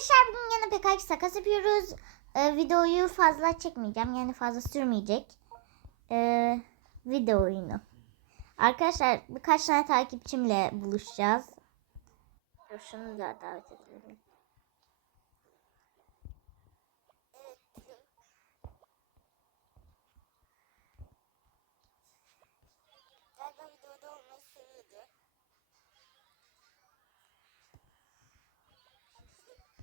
Arkadaşlar bunun yanına PKK sakas yapıyoruz. Ee, videoyu fazla çekmeyeceğim. Yani fazla sürmeyecek. Ee, video oyunu. Arkadaşlar birkaç tane takipçimle buluşacağız. Dur şunu da davet edelim. Galiba videoda olmayı seviyordu.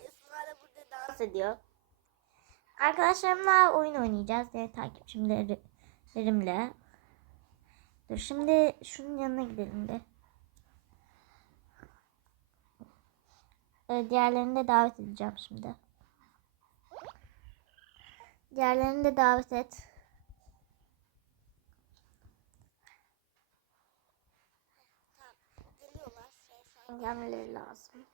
Esma da burada dans ediyor. Arkadaşlarımla oyun oynayacağız diye takipçilerimle. Dur şimdi şunun yanına gidelim de. Ee, diğerlerini de davet edeceğim şimdi. Diğerlerini de davet et. Geliyorlar. Şu an gelmeleri lazım.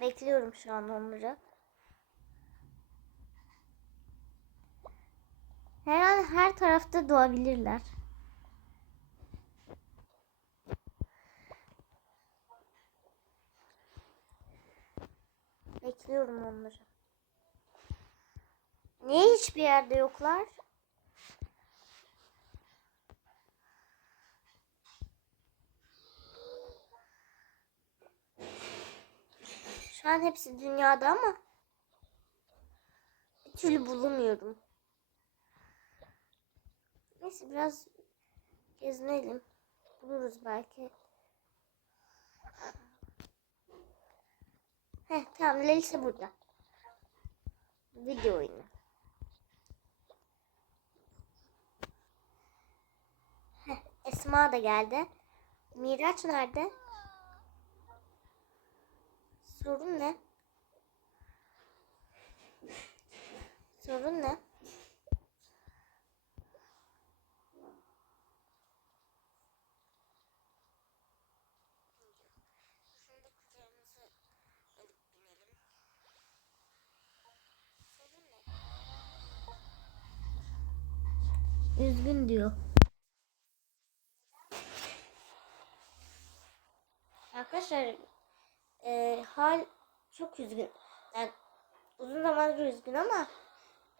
Bekliyorum şu an onları. Her an her tarafta doğabilirler. Bekliyorum onları. Niye hiçbir yerde yoklar? An hepsi dünyada ama bir türlü bulamıyorum. Neyse biraz gezinelim. Buluruz belki. Heh tamam Lelise burada. Video oyunu. Heh, Esma da geldi. Miraç nerede? Sorun ne? Sorun ne? Üzgün diyor. Arkadaşlar e, hal çok üzgün. Yani uzun zamandır üzgün ama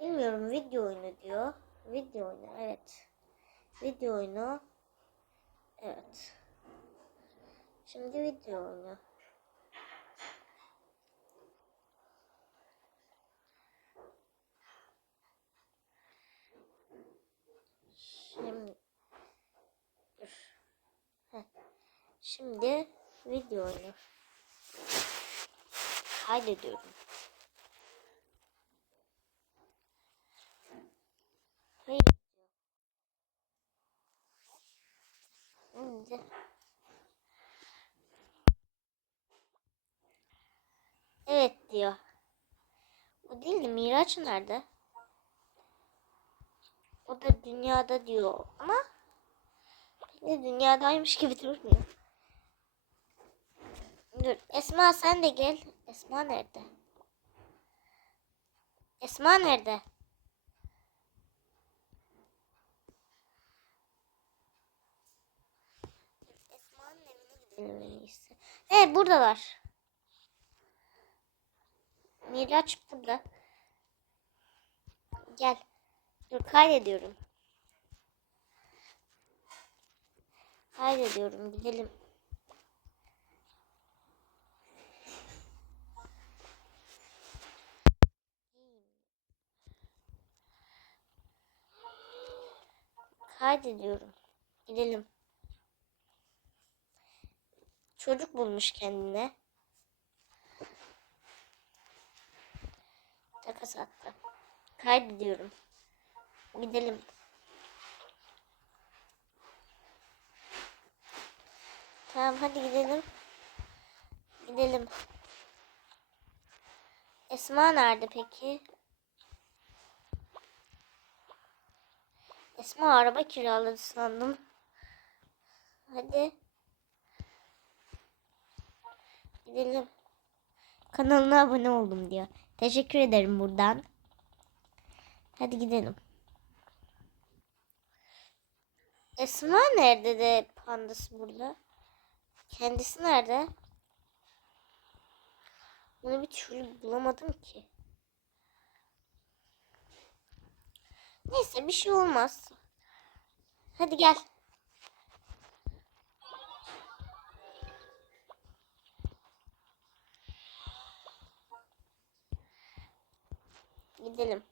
bilmiyorum video oyunu diyor. Video oyunu evet. Video oyunu. Evet. Şimdi video oyunu. Şimdi. Heh. Şimdi video oyunu. Kaydediyorum. Hayır. Şimdi. Evet diyor. O değil de Miraç nerede? O da dünyada diyor ama ne dünyadaymış gibi durmuyor. Dur Esma sen de gel. Esma nerede? Esma nerede? Esma'nın evine gidelim. Evet buradalar. Miraç burada. Gel. Dur kaydediyorum. Kaydediyorum gidelim. Kaydediyorum. Gidelim. Çocuk bulmuş kendine. Takas attı. Kaydediyorum. Gidelim. Tamam hadi gidelim. Gidelim. Esma nerede peki? Esma araba kiraladı sandım. Hadi. Gidelim. Kanalına abone oldum diyor. Teşekkür ederim buradan. Hadi gidelim. Esma nerede de pandası burada? Kendisi nerede? Onu bir türlü bulamadım ki. Neyse bir şey olmaz. Hadi gel. Gidelim.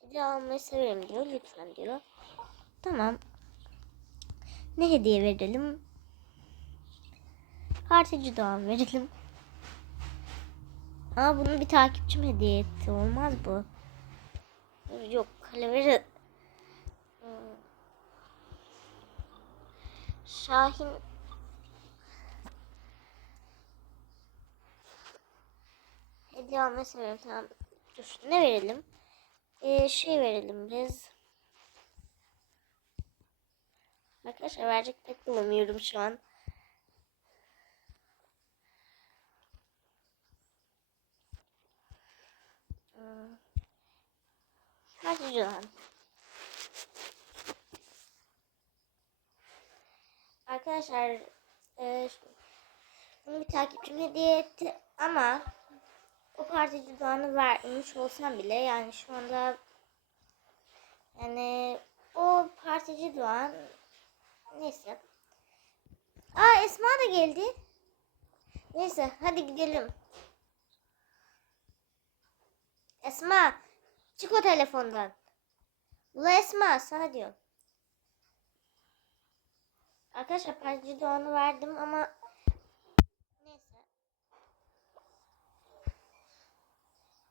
Hediye almayı severim diyor. Lütfen diyor. Tamam. Ne hediye verelim? Partici Doğan verelim. Aa bunu bir takipçim hediye etti. Olmaz bu. Yok kalemleri. Hmm. Şahin Hediye almayı severim. Tamam. Dur. Ne verelim? Ee, şey verelim biz. Arkadaşlar verecek pek bulamıyorum şu an. Hadi Can. Arkadaşlar e, bunu bir takipçim hediye etti ama o partici Doğan'ı vermiş olsam bile yani şu anda yani o partici Doğan neyse. Aa Esma da geldi. Neyse hadi gidelim. Esma çık o telefondan. Ula Esma sana diyorum. Arkadaşlar partici Doğan'ı verdim ama neyse.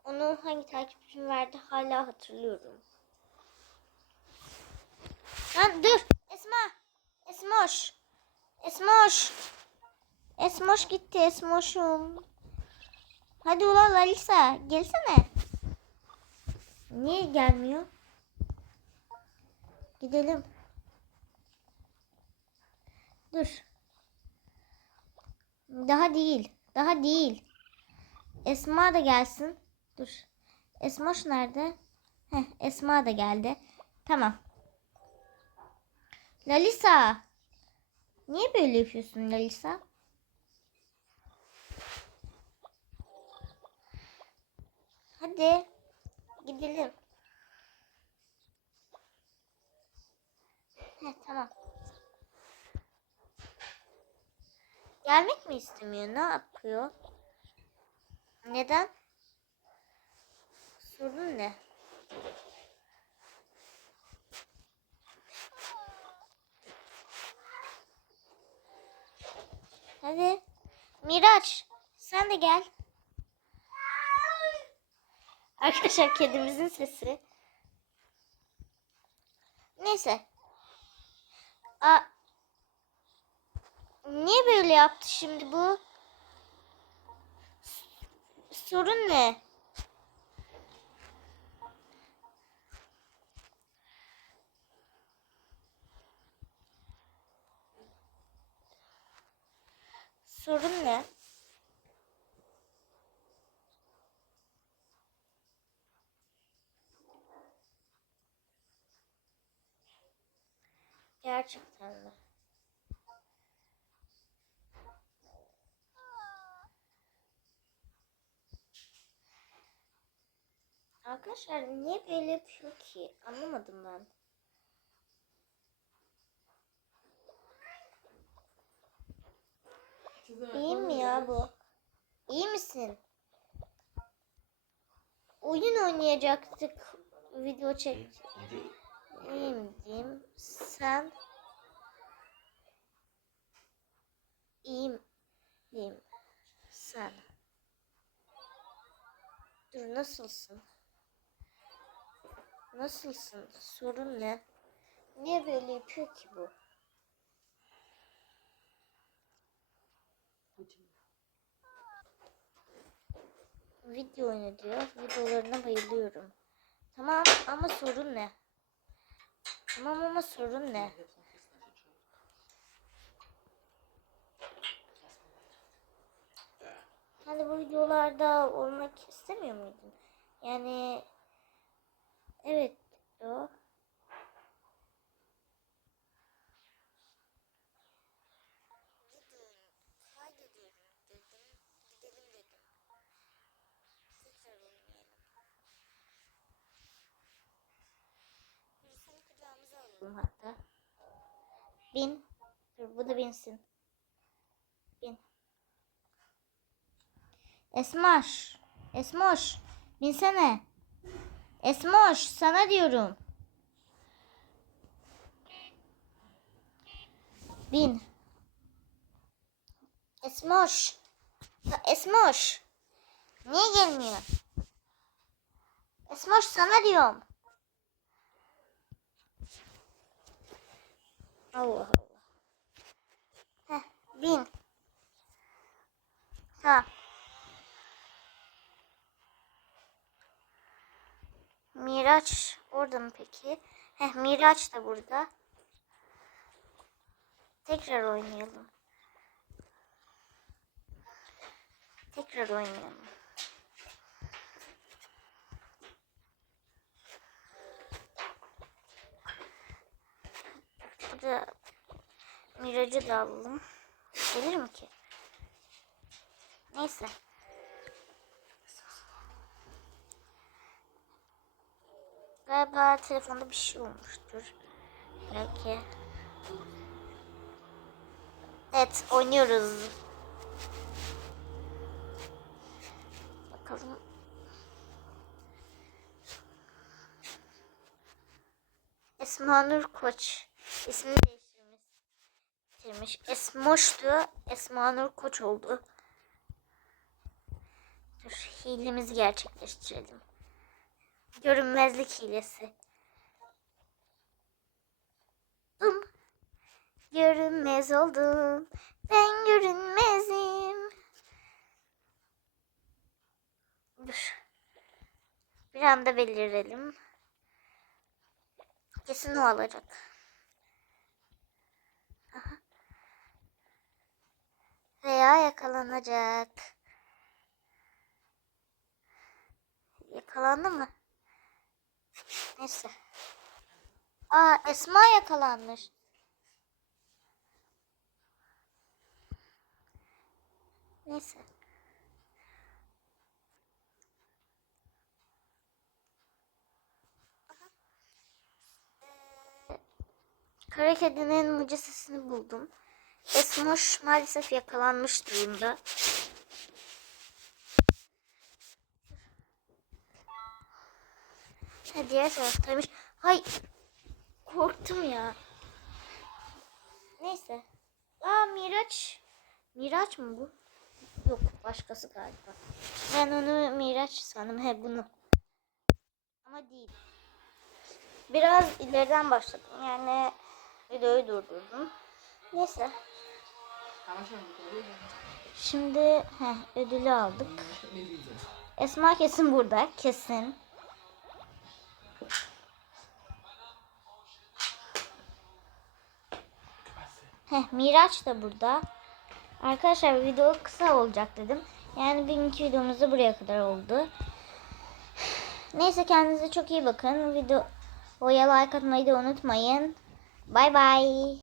Onu hangi takipçim verdi hala hatırlıyorum. Lan dur Esma. Esmoş. Esmoş. Esmoş gitti Esmoş'um. Hadi ulan Larissa gelsene. Niye gelmiyor? Gidelim. Dur. Daha değil. Daha değil. Esma da gelsin. Dur. Esmoş nerede? Heh, Esma da geldi. Tamam. Lalisa. Niye böyle yapıyorsun Lalisa? Hadi. Gidelim. Heh, tamam. Gelmek mi istemiyor? Ne yapıyor? Neden? Sorun ne? Hadi. Miraç sen de gel. Arkadaşlar kedimizin sesi. Neyse. Aa, niye böyle yaptı şimdi bu? Sorun ne? Sorun ne? Gerçekten mi? Arkadaşlar niye böyle yapıyor ki? Anlamadım ben. İyi mi ya bu? İyi misin? Oyun oynayacaktık. Video çek. Diyeyim. Sen diyeyim. Sen Dur nasılsın? Nasılsın? Sorun ne? Niye böyle yapıyor ki bu? Video oyunu diyor. Videolarına bayılıyorum. Tamam ama sorun ne? Tamam ama sorun ne? Hani bu videolarda olmak istemiyor muydun? Yani evet o. alalım hatta. Bin. Dur bu da binsin. Bin. Esmaş. Esmoş. Binsene. Esmoş sana diyorum. Bin. Esmoş. Esmoş. Niye gelmiyor? Esmoş sana diyorum. Allah Allah. Heh, bin. Ha. Miraç orada mı peki? Heh, Miraç da burada. Tekrar oynayalım. Tekrar oynayalım. Burada Miraç'ı da alalım. Gelir mi ki? Neyse. Galiba telefonda bir şey olmuştur. Belki. Evet oynuyoruz. Bakalım. Esma Nur Koç. İsmini değiştirmiş. Esmoş'tu. Esma Nur Koç oldu. Dur hilemizi gerçekleştirelim. Görünmezlik hilesi. Um, görünmez oldum. Ben görünmezim. Dur. Bir anda belirelim. Kesin o alacak. Veya yakalanacak. Yakalandı mı? Neyse. Aa Esma yakalanmış. Neyse. Ee, Kara kedinin mucizesini buldum. Esmoş maalesef yakalanmış durumda. Ha diğer taraftaymış. Hay korktum ya. Neyse. Aa Miraç. Miraç mı bu? Yok başkası galiba. Ben onu Miraç sandım. He bunu. Ama değil. Biraz ileriden başladım. Yani videoyu durdurdum. Neyse. Şimdi heh, ödülü aldık. Esma kesin burada. Kesin. Heh, Miraç da burada. Arkadaşlar video kısa olacak dedim. Yani bugünkü videomuz da buraya kadar oldu. Neyse kendinize çok iyi bakın. Video like atmayı da unutmayın. Bay bay.